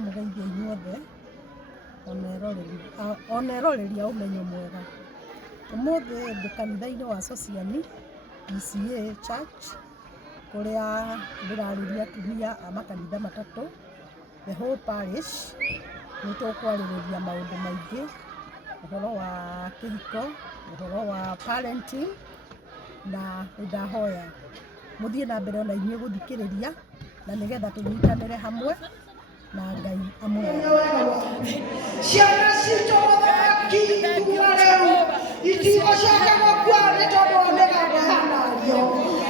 ndamugeithia inyuothe oneroreri umenyo mwega. Umuthi ndi kanitha-ini wa Sociani ECA Church kuria ndirariria atumia a makanitha matatu the whole parish. Nitukwariria maundu maingi, uhoro wa kihiko, uhoro wa parenting, na ndahoya muthie na mbere ona inyuĩ guthikiriria na nigetha tunyitanire hamwe na Ngai amwe. Ciana citũ mũthamaki kuma rĩu itigũcoka gũkua nĩ tondũ nĩgathe hanario.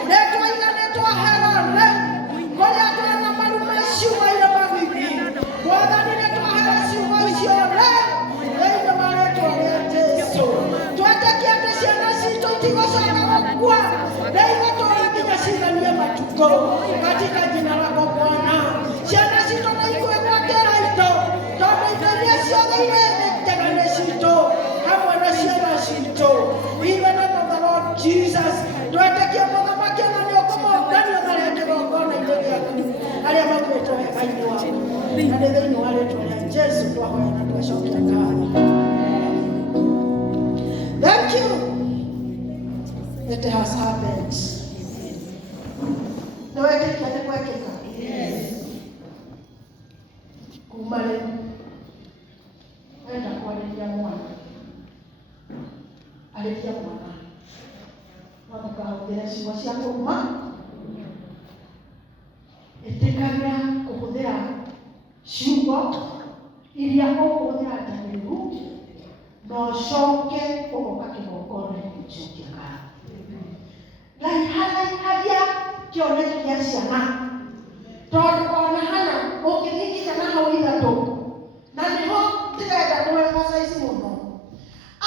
Nĩtwaiga nĩtwaherane kũrĩa twana maruma ciugo-inĩ magigi. Mwathani nĩtwahera ciugo icio rĩu thĩinĩ wa rĩĩtwa rĩa Jesũ. Twetĩkia atĩ ciana citũ itigũcoka gũkua na igũtũũra nginya ciganie matukũ katika jina lako Bwana. Ciana citũ na ikwĩgwatĩra indo tondũ indo iria ciothe irĩthĩtega nĩ citũ hamwe na ciana citũ. In the name of the Lord Jesus, twetĩkia mũthamaki ona nĩũkũmongania marĩa kĩgongona-inĩ gĩaku arĩa makuĩtwo wega-inĩ waku, na nĩ thĩinĩ wa rĩĩtwa rĩa Jesũ twahoya na twacokia ngatho. Thank you. It has happened. Nĩwetĩkia nĩ gwekĩka? Kuma rĩu wenda kwarĩria mwana, arĩria mwana, no ndũkahũthĩre ciugo cia kũruma. Ĩtĩkĩra kũhũthĩra ciugo iria ũkũhũthĩra njagĩrĩru na ũcoke ũgoka kĩgongona-inĩ ũcokie ngatho. Raihagia kĩoneki gĩa ciana, tondũ ona hana ũngĩnyitithana hau ithatũ na nĩho ndĩrenda kũemphasize mũno.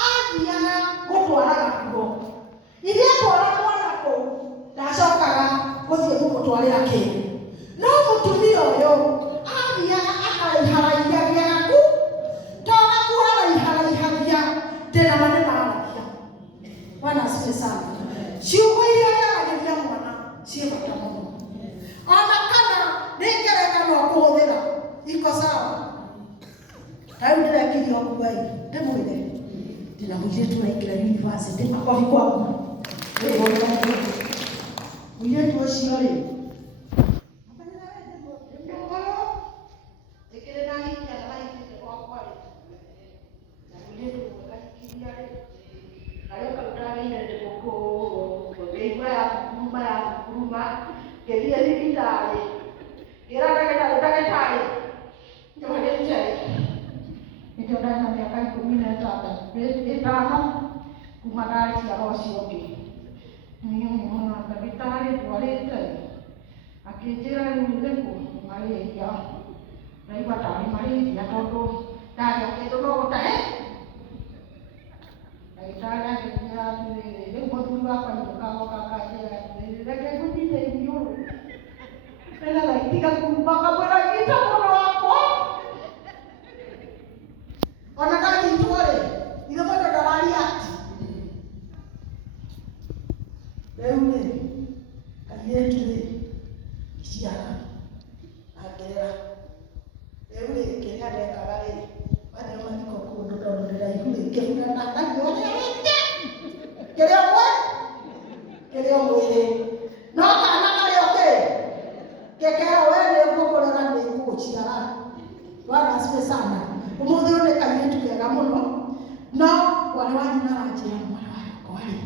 Athiaga gũtwaraga kuo iria twara mwana kũu ndacokaga gũthiĩ gũmũtwarĩra kĩndũ, no mũtumia ũyũ athiaga akaraiharaihagia gaku toga kuharaiharaihagia ndĩrama nĩ maragia. Bwana asifiwe sana. Ciugo iria yaragĩria mwana ciĩ bata mũno, ona kana nĩ ngerekano kũhũthĩra iko sawa. Rĩu ndĩrekirio kugai ndĩmwĩre ndĩna mũirĩtu ũraingĩra yunivasĩtĩ, makobi kwangu. Mũirĩtu ũcio rĩ akĩnjĩra rĩu nĩkũ marĩhia ndaigua tarĩ marĩhia tondũ ndarĩa kĩndũ no gũtahe. Ndagĩtarĩ agĩnjĩra atĩrĩrĩ, rĩu mũthuri wakwa nĩũkagoka akanjĩra atĩrĩrĩ, reke ngũthithe irio nĩgetha itiga kumba, kamwĩra nyita mũno wakwa ona kanyitwo rĩ ithe mũndũ ndararia ati. Rĩu rĩ kairĩtu rĩ ciana angĩra rĩu rĩ kĩrĩa ndekaga rĩ wathiĩ mathiko kũndũ tondũ ndĩraihu rĩ kĩruga na naguo kĩrĩa mwĩrĩ no kana karĩo kekero we nĩ ũkũkũrera nĩ gũgũciara. Bwana asifiwe sana. Ũmũthĩ ũyũ nĩ kairĩtu kega mũno, no mwarĩ wa nyina aranjĩra mwana wakwa rĩ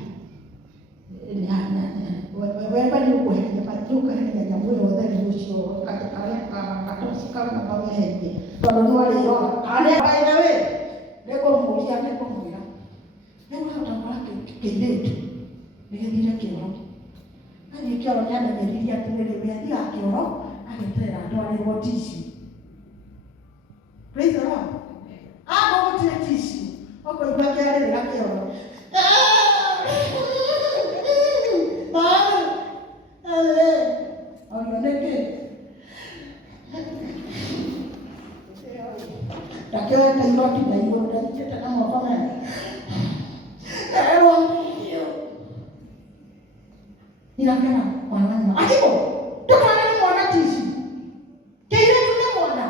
wemba nĩ ũkũheria nyamũ ĩyo ũtheri ũcio gatoci kau na maweherie tondũ nĩwarĩrora karĩa kaĩra wĩ nĩngũmũria nĩngũmwĩra nĩgũhota kũra kĩirĩtu nĩgĩthire kĩoro. Athiĩ kĩoro nĩamenyeririe atĩrĩrĩ we athiaga kĩoro agĩterera atwarĩrwo tissue. Praise the Lord. Amba gũtirĩ tissue ũkũigua kĩarĩrĩra kĩoro Takio na iroti na iguru ndakite na moko mena. Inakena mwana. Akibo. Tukana ni mwana tisi. Kile tuna mwana.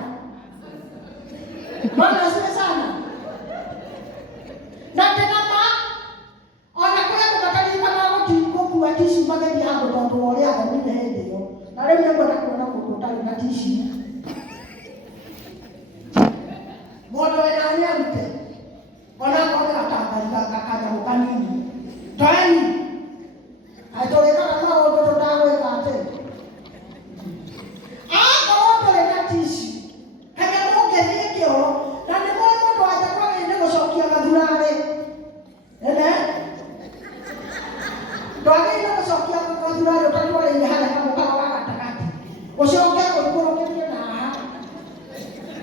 agĩthiĩ handũ tondũ wa ũrĩa athomire hĩndĩ ĩyo. Na rĩu nĩngwenda kuona kũndũ ũtarĩ na tissue. Mũndũ wĩna nyarute ona akorwo gatambari kanyamũ kanini. Toeni atũrĩkaga maũndũ tũtagwĩka atĩ. Akorwo tũrĩ na tissue kanyamũ ũngĩthiĩ kĩoro na nĩ mũndũ aja kwagĩrĩire gũcokia gathurarĩ. Ene ndwagĩrĩire gũcokia gathurarĩ ũtatwarĩire harĩa kamũkaro wa gatagatĩ. Ũcoke ũikũrũkĩrie na haha.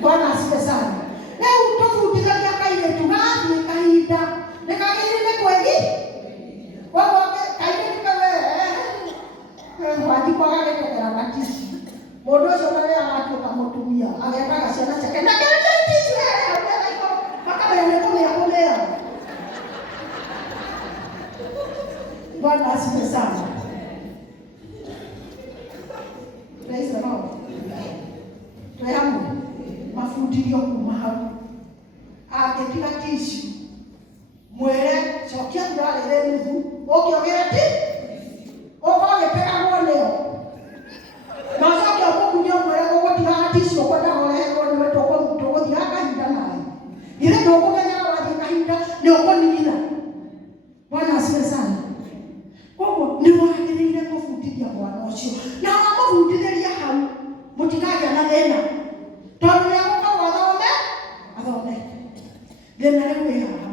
Bwana asifiwe sana. Rĩu tũbundithagia kairĩtu gathiĩ kahinda nĩ kagĩrĩire kwĩgi. Koguo kairĩtu kawe wathi kwaga gĩtegera na tissue. Mũndũ ũcio na rĩrĩa agatuĩka mũtumia agetaga ciana ciake na kĩrĩa tissue makamenya nĩ kũmĩa. Bwana asifiwe sana. Praise the Lord. Twĩ hamwe mabundithio kuma hau. Angĩtiga tissue mwĩre cokia thurarĩ nuthu ũkĩogera ti ũgagĩtegagwo nĩyo. Na ũcoke ũmũkunye mwĩre ũgũtigaga tissue ũkwendaga ũreherwo nĩwe tũgũthiga kahinda nawe. Githĩ ndũkũmenya wathiĩ kahinda nĩ ũkũnigina. Bwana asifiwe sana. Koguo nĩ wagĩrĩire kũbundithia mwana ũcio na wamũbundithĩria hau mũtikagĩa na thĩna tondũ nĩagũkorwo athome. Thĩna rĩu wĩ haha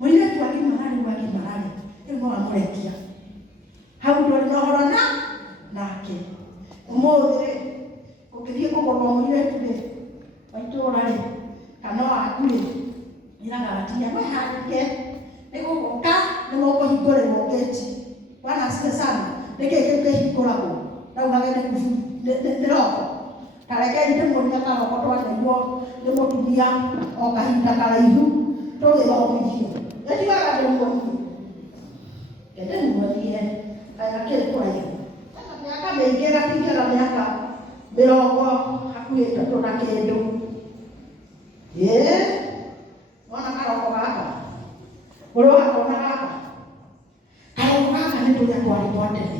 mũirĩtu agimara rĩu no amũrekia hau ndũrĩ na ũhoro nake. Ũmũthĩ rĩ ũngĩthiĩ kũgũrwo mũirĩtu rĩ wa itũũra rĩ kana waku rĩ iraga gatinya mwĩharĩrie nĩgũgũka nĩmũkũhingũrĩrwo gate. Bwana asifiwe sana. Nĩkĩĩ kĩu kĩhingũragwo naugage nĩ roko. Karekei ndĩmuonie karoko twanĩirwo nĩ mũtumia o kahinda karaihu tũgĩthomithio. Ĩtigaga ndĩmuonie ndĩmuonie kaya kĩrĩ kũraihu. Mĩaka mĩingĩ gatingĩra mĩaka 30 na kĩndũ. Wona karoko gaka ũrũgakona gaka karoko gaka nĩ tũrĩa twarĩ twa tene.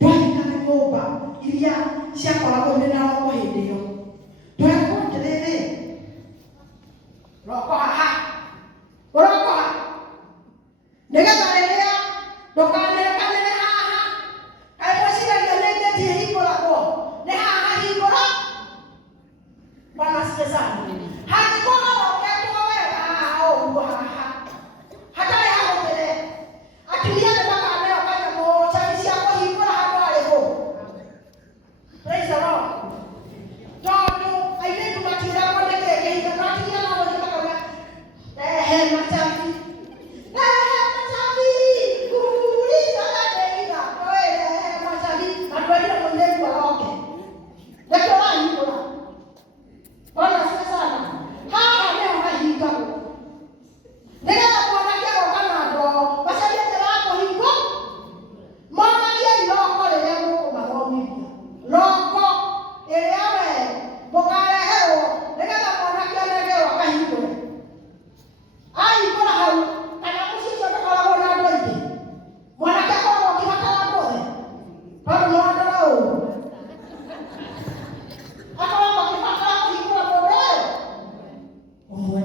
Twahingana nyũmba iria ciakoragwo nĩ na roko hĩndĩ ĩyo. Twekwo atĩrĩrĩ roko haha ũroko haha nĩgetha rĩrĩa ndũkanerekanĩre haha kaĩ mwĩciragia nĩ ngeti ĩhingũragwo nĩ haha hingũra. Bwana asifiwe sana. Hangĩkorwo roketwo wega haha ũguo haha hatarĩ hahũthĩre atumia nĩ makaneo kanyamũ cabi cia kũhingũra handũ harĩ hũ. Praise the Lord. Tondũ airĩtu matiĩragwo nĩkĩĩ kĩhinga matumia no gũthiĩ makauga rehe macabi kuuliza ndeitha rehe macabi atwendire mũirĩtu aroke nĩkĩo wahingũra. Bwana asifiwe sana. Haha nĩho hahingagwo nĩgetha mwanake agoka na ndoo macabi njĩra ya kũhingwo. Monagiai roko rĩrĩa mũkũmathomithia. Roko ĩrĩa we mũkareherwo nĩgetha mwanake anegerwo akahingũre. Ahingũra hau kana mũciĩ ũcio ndũkoragwo na andũ aingĩ. Mwanake akoragwo akĩbatara guothe tondũ nĩ wandora ũũ. Akoragwo akĩbatara kũhingũra mũndũ ũyũ ũmwe.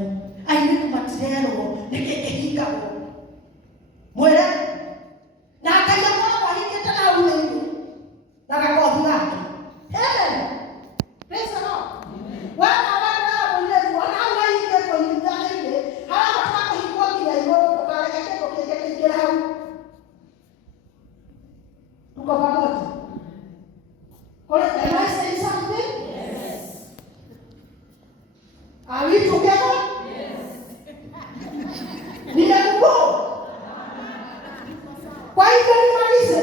Airĩtu matirerwo nĩkĩĩ kĩhingagwo. Mwĩre na Ngai akoragwo ahingĩte na hau thĩinĩ na gakothi gake. Amen. Praise the Lord. Wana wenda mũirĩtu ona hau hahingĩtwo ihinda thĩinĩ harabatara kũhingwo nginya igũrũ ndũkareke kĩndũ kĩngĩ kĩingĩre hau. Tuko pamoja? Am I saying something? Yes. Are we together? Yes. Nimekuwa. Kwa hivyo nimalize.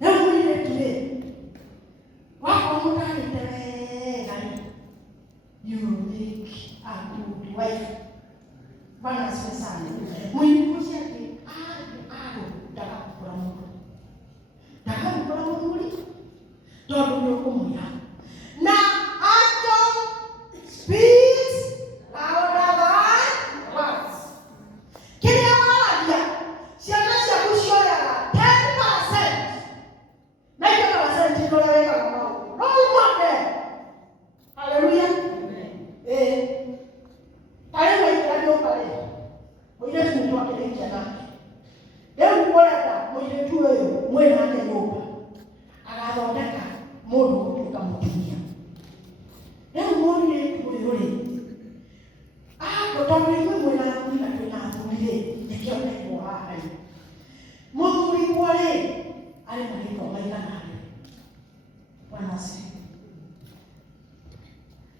Na mwingine tule. Wako mtani tele gani. You make a good wife. Bwana asifiwe sana. Mwinikushi ati daga kukura mundu. Daga kukura mundu uri. Tondũ nĩ ũkũmũira. Na action speaks louder than words. rĩ gũtondũ inyuĩ mwĩna athuri na twĩna athuri rĩ nĩkĩo ndaigua haha rĩ mũthuriguo rĩ arĩ na gĩko maigana rĩ Bwana asifiwe.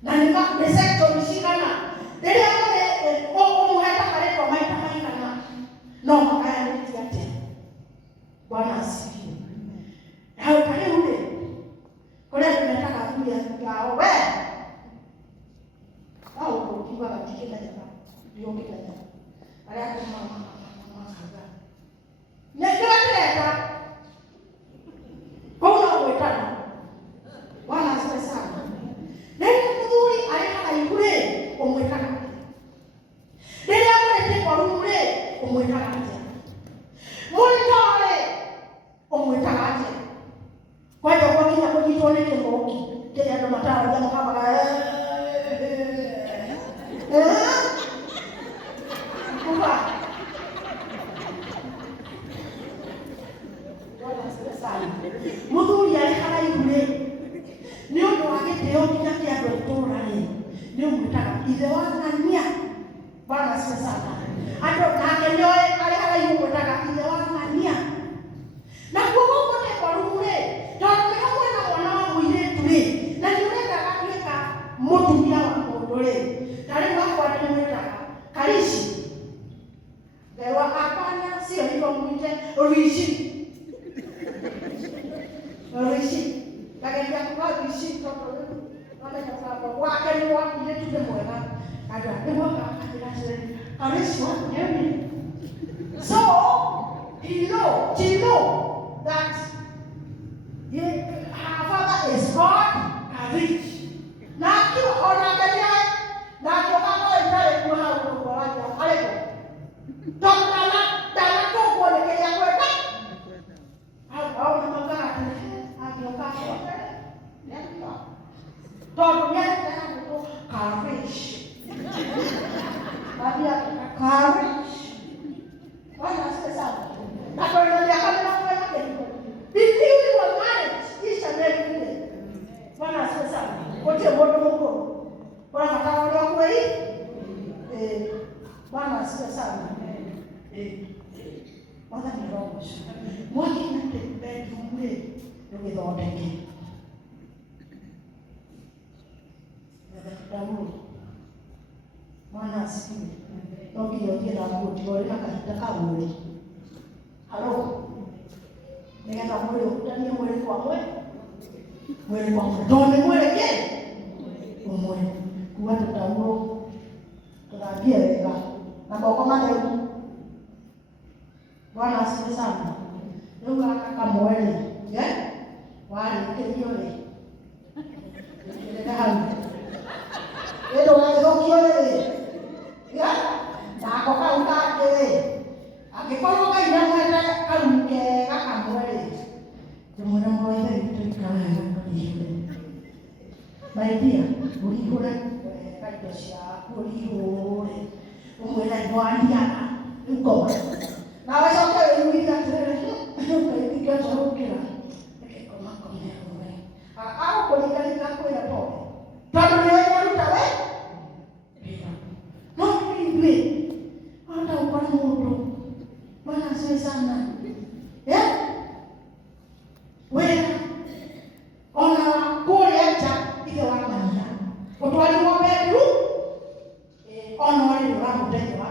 Na nĩ sector cigana rĩrĩa ũmũheta marĩtwa maita maigana no makayanĩtie atĩa. Bwana asifiwe. Hau kariu rĩ kũrĩa tũmetaga athuri ao we au ũkiugaga tikĩmenyaga ndiũngĩmenya arĩa makaga nĩkĩreka kũu no gwĩtana. Bwana asifiwe sana. Rĩrĩa mũthuri arĩ haraihu rĩ ũmwĩkaga atĩa? Rĩrĩa mũrĩte kwa rumu rĩ ũmwĩkaga atĩa? Mũrĩtoo rĩ ũmwĩkaga atĩa? Kwanja gwakinya kũnyitwo nĩ kĩng'ũki kĩrĩa andũ mataragia makabaga kuba. Bwana asifiwe sana. Mũthuri arĩ haraihu rĩ nĩ ũndũ wa gĩtĩo nginya kĩa andũ itũũra rĩ nĩ ũmwĩtaga ithe wa ng'ania. Bwana asifiwe sana. Andũ nake nĩoĩ arĩ haraihu ũmwĩtaga ithe wa ng'ania. Na kuoguo gũte kwa rumu rĩ tondũ nĩ hamwe na mwana wa mũirĩtu rĩ na nĩ ũrenda gatuĩka mũtumia wa mũndũ rĩ na rĩu akwa nĩ mwĩtaga Karici. Nderwa akana sio hivyo mwite Rishi. Rishi. Kageria kuwa Rishi tondũ rĩu wamenya wake nĩ wa mũirĩtu nĩ mwega. Andũ angĩ mokaga akĩgacĩrĩria Karici wa mũirĩtu. So she know that her father is God, Karici. Na akiwa onangalia na akiwa itarĩ kuwa hau kwa wake ariko. Tondũ ndanatũgwo nĩ kĩrĩa kwenda. Hau nĩ maugaga atĩ agĩũka tondũ nĩarĩte gũtwo Karici. Abia Karici. Bwana asifiwe sana. Na tondũ nĩaka nĩmakwenda kĩriko. Believe in your marriage each and every day. Bwana asifiwe sana. Gũtirĩ mũndũ mũkũrũ ũrabatara ũrĩa kwĩ. Bwana asifiwe sana. Wathani roho ũcio. Mwakinya bedroom rĩ ndũgĩthondeke. Damu. Bwana asifiwe. No nginya ũthiĩ na nguo tiga ũrĩ na kahinda ka mwĩrĩ. Halo. Nĩgetha mwĩrĩ ũhutanie mwĩrĩ kwa mwĩrĩ. Mwĩrĩ kwa mwĩrĩ. Tondũ nĩ mwĩrĩ kĩ? Ũmwe. Kuua tũtaurũ tũthambie wega na moko matheru. Bwana asifiwe sana. Rĩu gaka kamwe rĩ warĩkĩrio rĩ hau ĩndũ wagĩthũkio rĩ nako kau kangĩ rĩ angĩkorwo Ngai nĩamwete karumu kega kamwe rĩ ndĩmwĩre mũrũaithe witũ ikara wega ũrihũre. My dear, ũrihũre wega indo ciaku ũrihũre ũmwĩre nĩwariaga rĩu ngoma na wacoke wĩiguithie atĩrĩrĩ ũkaigithia ũkĩra reke ngoma ngome ũmwe agũkũringaringa kwĩra pole tondũ nĩwe nĩaruta wĩra. No ithuĩ wahota gũkora mũndũ Bwana asifiwe sana wĩra ona kũrĩa nja ithe wa ng'ania ũtwarirwo bedroom ona ũrĩ ũramũteithia wa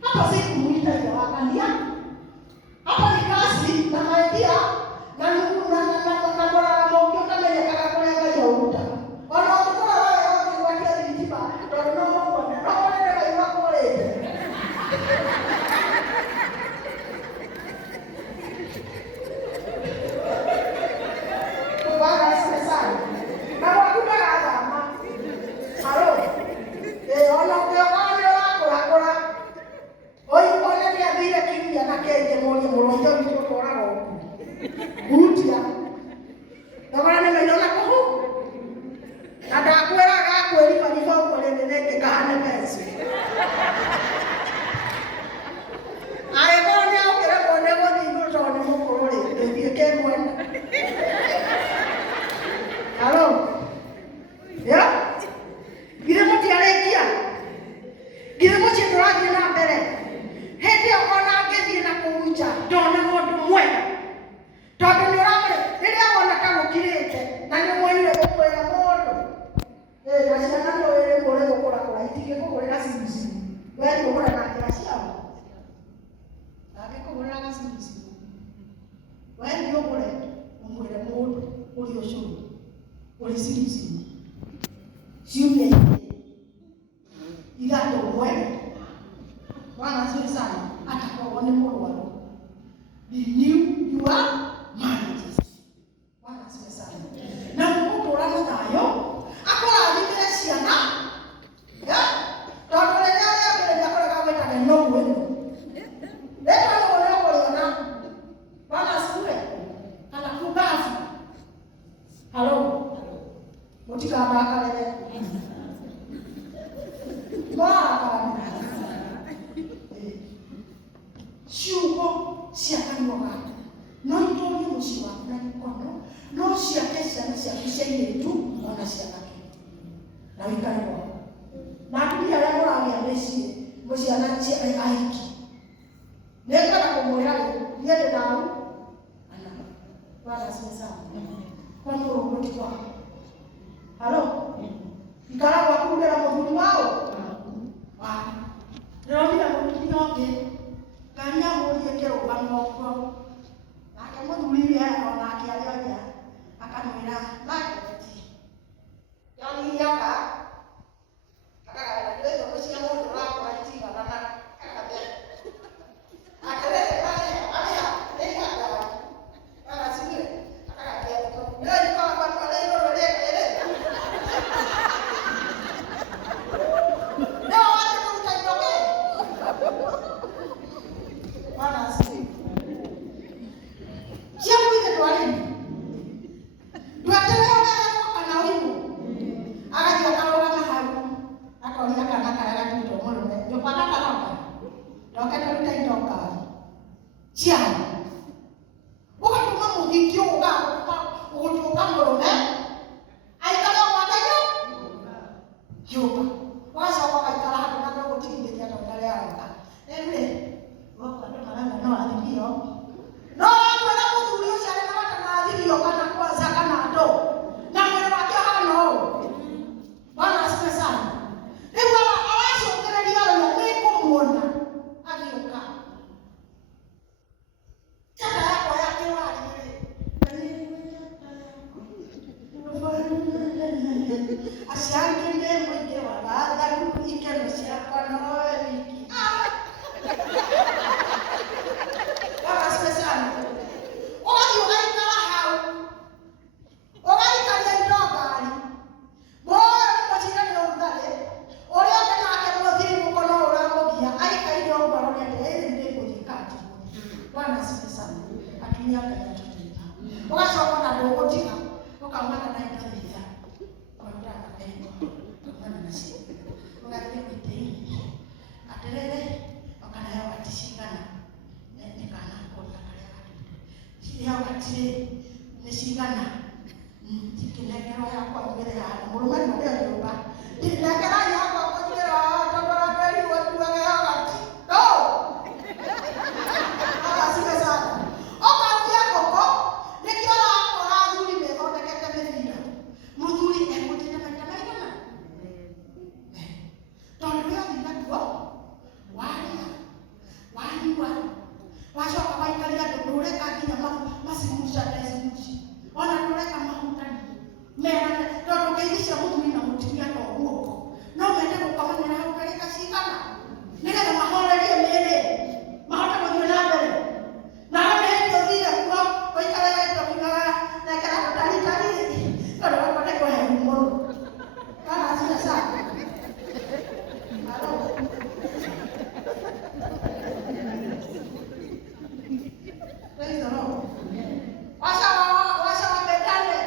hapa si kumuita ithe wa ng'ania. Hapa ni kazi na maidia na morara mũngĩ ũkamenyekaga kũrĩa Ngai auruta. Ona ũngĩkora wewe ũkĩgwatia thitima tondũ no mũmone no wone Ngai wakũrĩte. Bwana asifiwe sana. Na wakudaga thama. Halo. Ona ũngĩoka nĩ ũrakũrakũra. Oikone nĩ athire kiria na kenge mũndũ mũronjo witũ ũtwaraga ũku. Hutia. Thogora nĩ maigana kũhu. Na ndakwĩraga akwĩribariba ũguo rĩngĩ kahane meci. Angĩkorwo nĩ aũkĩremwo nĩ gũthiĩ igũrũ tondũ nĩ mũkũrũ rĩ ndũthiĩ kĩmwena. Halo. Githĩ mũtiĩ Muciana cia aiki. Nenda kumwira yeye ndau. Ana. Bwana sasa. Kwa Mungu kwa. Halo. Ikara kwa kundera muthuri wao. Wa. Ndio mira muthuri wake. Kanya murie kirugamo kwa. Nake muthuri yeye ona akiaria akamwira Margaret. Yani yaka. Akagala ndio kushia mundu wako atiga na akabia. Akalele pale abia ndio akawa. Ana sivile. Akagala ndio kwa kwa leo leo leo. Ndio watu kutaitoke. Bwana sivile. Jambo hili kwa nini? Tuatelea ana wivu. Akaja akaona maharu. Akaona kana kana kitu mmoja. Ndio kwa kaka hapa. Ndio kaka tutaitoka. Chia. Wakati mama mjikio uga ngome. Aikala wakayo. Yoba. Wasa wakaikala hapo na ndio kutinde ya tondalea hapa. Ende. Wako ndo malanga no alivyo. No, kwa kuzuia shale na watu na alivyo kana kwanza kana ndo. Na mwele wake hano. Bwana asifiwe sana. Hivyo awasho kuredia ya niko muona. Akioka. Chaka yako yake waje. Ashange ndemo ngewa baada kuikeno shaka noe wiki. Bwana asifiwe sana. Oyo gaikala hau. Ogaikala ndogari. Boy, machina ni ongale. Oria kana ke mothiri mukono uramugia. Aikaire ogwaro nende ndi kuthikati. Bwana asifiwe sana. Atumia kanya tutinda. Ugacoka na ndogotiga. Ukamana na itathia. Kwanda kaendo. Ukamana na shi. Ugathie kwitei. Aterere okana ya watishingana. Nende kana kola kale watu. Shiri ya watire nishingana. Tikinegero yakwa mbere ya murume ndio yoba. Tikinegero yakwa mbere ya tabara kali watu wa yakati. No. Akasikia sana. Okaambia koko nikiona akora zuri methonde kete methira. Muthuri ekutira maita maigana. Tondu ya thina waria. Waniwa. Wacoka waikaria ndureka kinya masimusha tesimushi. Ona ndureka mahutani. Mera tondu keigisha muthuri na mutumia no guoko. No mende gukamanira hau kareka cigana. Nigetha mahorerie mĩĩrĩ. Mahota gũthiĩ na mbere. Na arĩa ndio thire kuo waikaraga itokigaga na kana gũtari. Tondu wakote kũhe mũno. Kana asifiwe sana. Halo. Praise the Lord. Washa wapendane.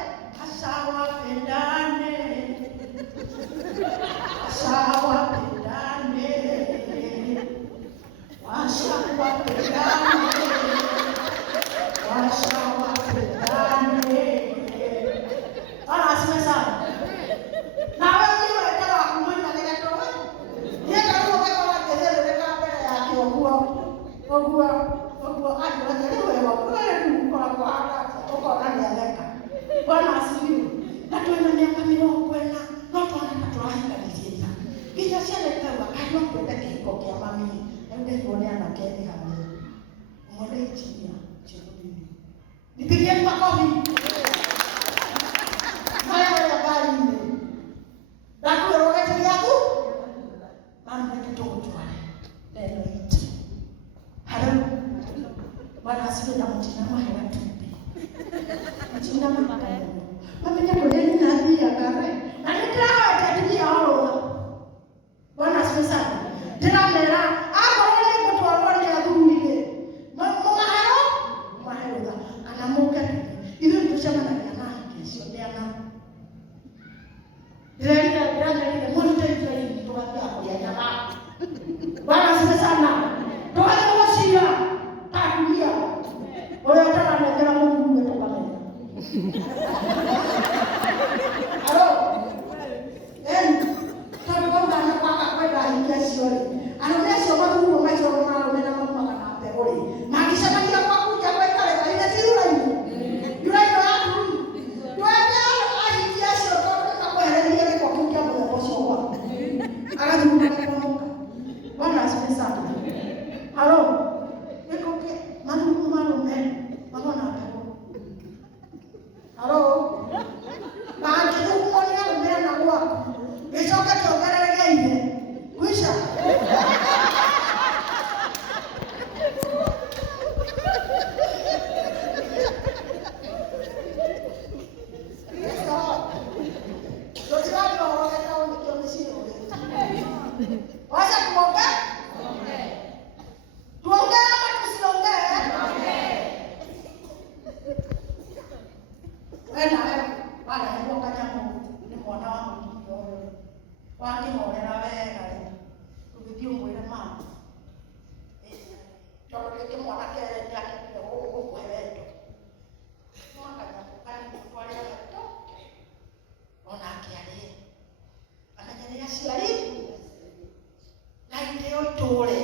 Asha wapendane. Asha wapendane. Washa wapendane. Washa wapendane. Ana asifiwe sana. Na wewe kama kumwenda ndio wewe. Yeye kama kwa kelele kama mbele ya kiogua. Ogua aje wewe kwa nani aleka. Bwana asifiwe. Na tuena miaka 40 na twana twahinga dijeza. Kisha shale kwa kanwa kwenda kiko kia mami. Ndio tuone ana keni hapo. Mwende chini chini. Nipigie makofi. Haya ya bali ni. Daku roga yako. Mama kitoko tuale. Leo hiti. Halo. Bwana asifiwe na mtina mahera tupi. Mtina mahera. Mama nyakole ni nani ya kare. Na nitawa tatia horo. Bwana asifiwe sana. Tena mera akole mtu aloni ya dhumile. Mahera anamuka. Ile tushama na kana kesho tena. Ile mmoja ile tuwatia kwa jamaa. Bwana asifiwe sana. Toa wasia. Takulia. Wewe tena Wacha tuongee? Tuongee ama tusiongee? Wewe na wewe wale ndio kanyamu ni mwana wangu ndio. Wakimorera wega rĩ tũgĩthiĩ ũmwĩre mama tondũ rĩngĩ mwanake nĩakĩrire gũkũhe wendo mwakanyamũkanitwarĩra gato onake arĩe amenya nĩ aciari na ithe ũtũũre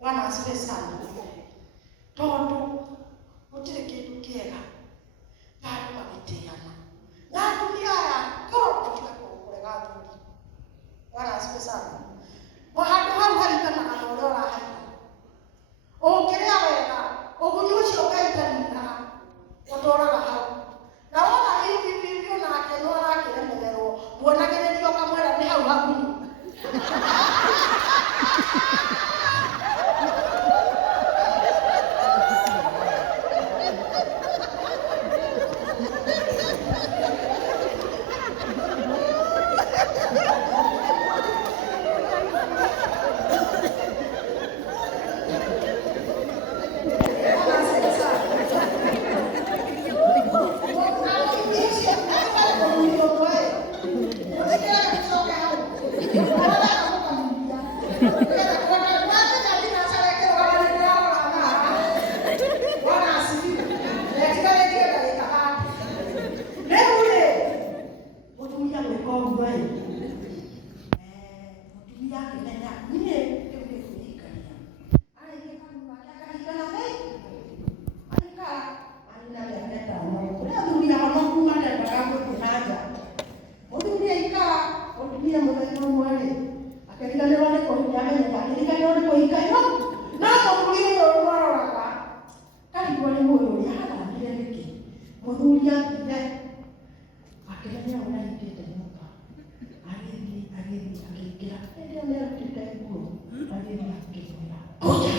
Bwana asifiwe sana tondũ gũtirĩ kĩndũ kĩega ta andũ magĩtĩana na atumia aya korwo kũrega athuri Bwana asifiwe sana handũ hau haringanaga na ũrĩa ũrahaika ũngĩrĩa wega ũgunyũ ũcio ũkainganinaga ũtũũraga hau na wona hivi onake no arakĩremererwo muonagĩrĩria ũkamwĩra nĩ hau hagunyu Oye,